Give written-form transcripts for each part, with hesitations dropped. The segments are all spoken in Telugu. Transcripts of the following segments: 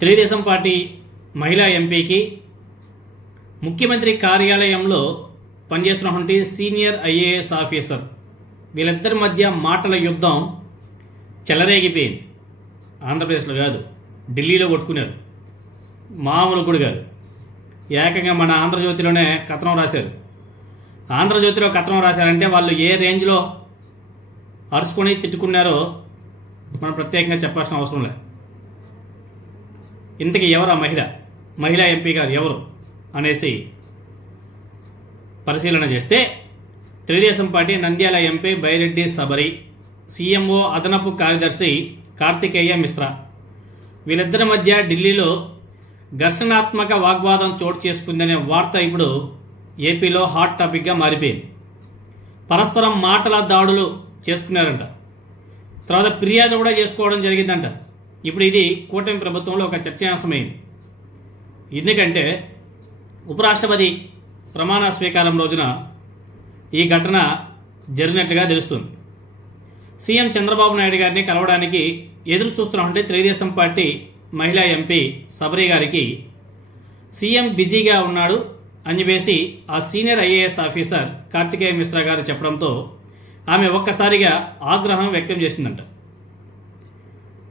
తెలుగుదేశం పార్టీ మహిళా ఎంపీకి ముఖ్యమంత్రి కార్యాలయంలో పనిచేస్తున్నటువంటి సీనియర్ ఐఏఎస్ ఆఫీసర్ వీళ్ళిద్దరి మధ్య మాటల యుద్ధం చెలరేగిపోయింది. ఆంధ్రప్రదేశ్లో కాదు, ఢిల్లీలో కొట్టుకున్నారు. మామూలు కూడా కాదు, ఏకంగా మన ఆంధ్రజ్యోతిలోనే కథనం రాశారు. ఆంధ్రజ్యోతిలో కథనం రాశారంటే వాళ్ళు ఏ రేంజ్లో అరుచుకొని తిట్టుకున్నారో మనం ప్రత్యేకంగా చెప్పాల్సిన అవసరం లేదు. ఇంతకీ ఎవరు ఆ మహిళా ఎంపీ గారు ఎవరు అనేసి పరిశీలన చేస్తే Telugu Desam party Nandyal MP Byreddy Sabari, CMO అదనపు కార్యదర్శి కార్తికేయ మిశ్రా వీళ్ళిద్దరి మధ్య ఢిల్లీలో ఘర్షణాత్మక వాగ్వాదం చోటు చేసుకుందనే వార్త ఇప్పుడు ఏపీలో హాట్ టాపిక్గా మారిపోయింది. పరస్పరం మాటల దాడులు చేసుకున్నారంట, తర్వాత ఫిర్యాదు కూడా చేసుకోవడం జరిగిందంట. ఇప్పుడు ఇది కూటమి ప్రభుత్వంలో ఒక చర్చాంశమైంది. ఎందుకంటే ఉపరాష్ట్రపతి ప్రమాణ స్వీకారం రోజున ఈ ఘటన జరిగినట్లుగా తెలుస్తుంది. సీఎం చంద్రబాబు నాయుడు గారిని కలవడానికి ఎదురు చూస్తున్నామంటే తెలుగుదేశం పార్టీ మహిళా ఎంపీ సబరి గారికి సీఎం బిజీగా ఉన్నాడు అని చెప్పేసి ఆ senior IAS officer Karthikeya Mishra garu చెప్పడంతో ఆమె ఒక్కసారిగా ఆగ్రహం వ్యక్తం చేసిందంట.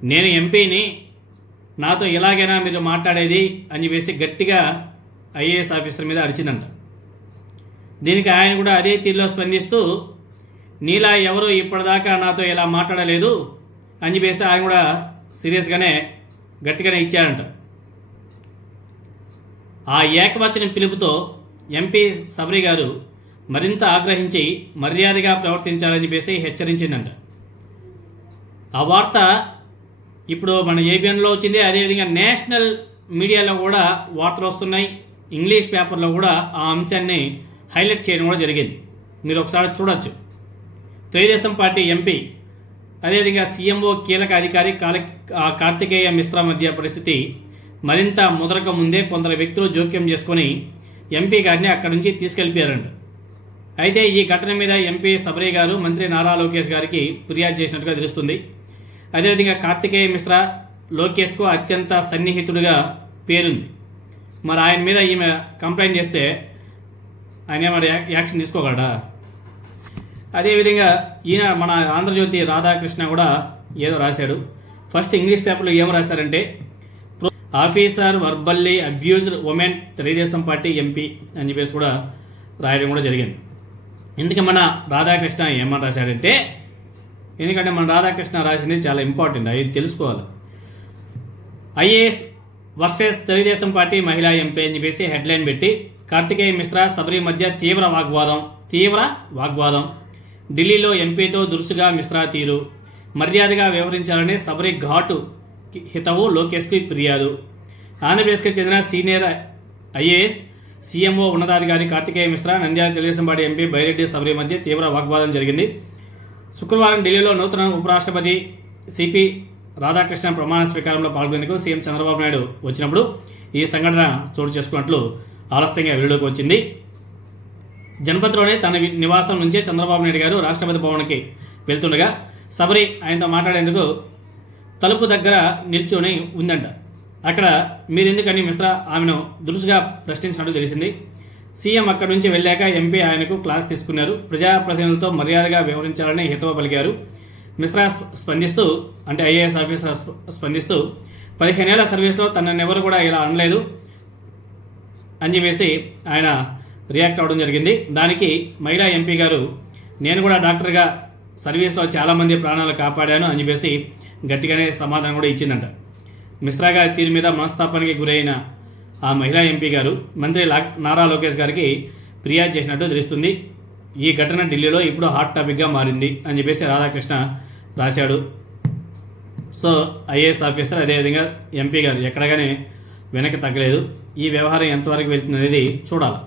నేను ఎంపీని, నాతో ఎలాగైనా మీరు మాట్లాడేది అని చెప్పేసి గట్టిగా ఐఏఎస్ ఆఫీసర్ మీద అరిచిందంట. దీనికి ఆయన కూడా అదే తీరులో స్పందిస్తూ నీలా ఎవరు ఇప్పటిదాకా నాతో ఇలా మాట్లాడలేదు అని చెప్పేసి ఆయన కూడా సీరియస్గానే గట్టిగానే ఇచ్చారంట. ఆ ఏకవచన పిలుపుతో ఎంపీ సబరి గారు మరింత ఆగ్రహించి మర్యాదగా ప్రవర్తించాలని చెప్పేసి హెచ్చరించిందంట. ఆ వార్త ఇప్పుడు మన ఏబిఎన్లో వచ్చింది. అదేవిధంగా నేషనల్ మీడియాలో కూడా వార్తలు వస్తున్నాయి. ఇంగ్లీష్ పేపర్లో కూడా ఆ అంశాన్ని హైలైట్ చేయడం కూడా జరిగింది. మీరు ఒకసారి చూడొచ్చు. తెలుగుదేశం పార్టీ ఎంపీ అదేవిధంగా సీఎంఓ కీలక అధికారి కార్తికేయ మిశ్రా మధ్య పరిస్థితి మరింత ముదరక ముందే కొందరు వ్యక్తులు జోక్యం చేసుకొని ఎంపీ గారిని అక్కడి నుంచి తీసుకెళ్ళిపోయారంట. అయితే ఈ ఘటన మీద ఎంపీ సబరి గారు మంత్రి నారా లోకేష్ గారికి ఫిర్యాదు చేసినట్టుగా తెలుస్తుంది. అదేవిధంగా కార్తికేయ మిశ్రా లోకేష్కు అత్యంత సన్నిహితుడిగా పేరుంది. మరి ఆయన మీద ఈమె కంప్లైంట్ చేస్తే ఆయన మరి యాక్షన్ తీసుకోగలడా? అదేవిధంగా ఈయన మన ఆంధ్రజ్యోతి రాధాకృష్ణ కూడా ఏదో రాశాడు. ఫస్ట్ ఇంగ్లీష్ పేపర్లో ఏం రాశారంటే officer verbally abused women Telugu Desam party MP అని చెప్పేసి కూడా రాయడం కూడా జరిగింది. ఎందుకు మన రాధాకృష్ణ ఏమని రాశాడంటే, ఎందుకంటే మన రాధాకృష్ణ రాసింది చాలా ఇంపార్టెంట్, అవి తెలుసుకోవాలి. ఐఏఎస్ వర్సెస్ తెలుగుదేశం పార్టీ మహిళా ఎంపీ అని చెప్పేసి హెడ్లైన్ పెట్టి కార్తికేయ మిశ్రా సబరి మధ్య తీవ్ర వాగ్వాదం, ఢిల్లీలో ఎంపీతో దురుసుగా మిశ్రా తీరు, మర్యాదగా వ్యవహరించాలని సబరి ఘాటు హితవు లోకేష్కి ఫిర్యాదు. ఆంధ్రప్రదేశ్కి చెందిన సీనియర్ ఐఏఎస్ సీఎంఓ ఉన్నతాధికారి కార్తికేయ మిశ్రా నంద్యాల తెలుగుదేశం పార్టీ ఎంపీ బైరెడ్డి సబరి మధ్య తీవ్ర వాగ్వాదం జరిగింది. శుక్రవారం ఢిల్లీలో నూతన ఉపరాష్ట్రపతి సిపి రాధాకృష్ణ ప్రమాణ స్వీకారంలో పాల్గొనేందుకు సీఎం చంద్రబాబు నాయుడు వచ్చినప్పుడు ఈ సంఘటన చోటు చేసుకున్నట్లు ఆలస్యంగా వెలుగులోకి వచ్చింది. జనపథ్లోనే తన నివాసం నుంచే చంద్రబాబు నాయుడు గారు రాష్ట్రపతి భవన్కి వెళ్తుండగా సబరి ఆయనతో మాట్లాడేందుకు తలుపు దగ్గర నిల్చొని ఉందంట. అక్కడ మీరెందుకని మిశ్రా ఆమెను దురుసుగా ప్రశ్నించినట్టు తెలిసింది. సీఎం అక్కడి నుంచి వెళ్ళాక ఎంపీ ఆయనకు క్లాస్ తీసుకున్నారు. ప్రజాప్రతినిధులతో మర్యాదగా వ్యవహరించాలని హితవు పలికారు. మిశ్రా స్పందిస్తూ, అంటే ఐఏఎస్ ఆఫీసర్ స్పందిస్తూ 15 ఏళ్ల సర్వీస్లో తననెవరు కూడా ఇలా అనలేదు అని చెప్పేసి ఆయన రియాక్ట్ అవ్వడం జరిగింది. దానికి మహిళా ఎంపీ గారు నేను కూడా డాక్టర్గా సర్వీస్లో చాలామంది ప్రాణాలు కాపాడాను అని చెప్పేసి గట్టిగానే సమాధానం కూడా ఇచ్చిందంట. మిశ్రా గారి తీరు మీద మనస్తాపానికి గురైన ఆ మహిళా ఎంపీ గారు మంత్రి నారా లోకేష్ గారికి ఫిర్యాదు చేసినట్టు తెలుస్తుంది. ఈ ఘటన ఢిల్లీలో ఇప్పుడు హాట్ టాపిక్గా మారింది అని చెప్పేసి రాధాకృష్ణ రాశాడు. సో ఐఏఎస్ ఆఫీసర్ అదేవిధంగా ఎంపీ గారు ఎక్కడగానే వెనక్కి తగ్గలేదు. ఈ వ్యవహారం ఎంతవరకు వెళ్తుంది అనేది చూడాలి.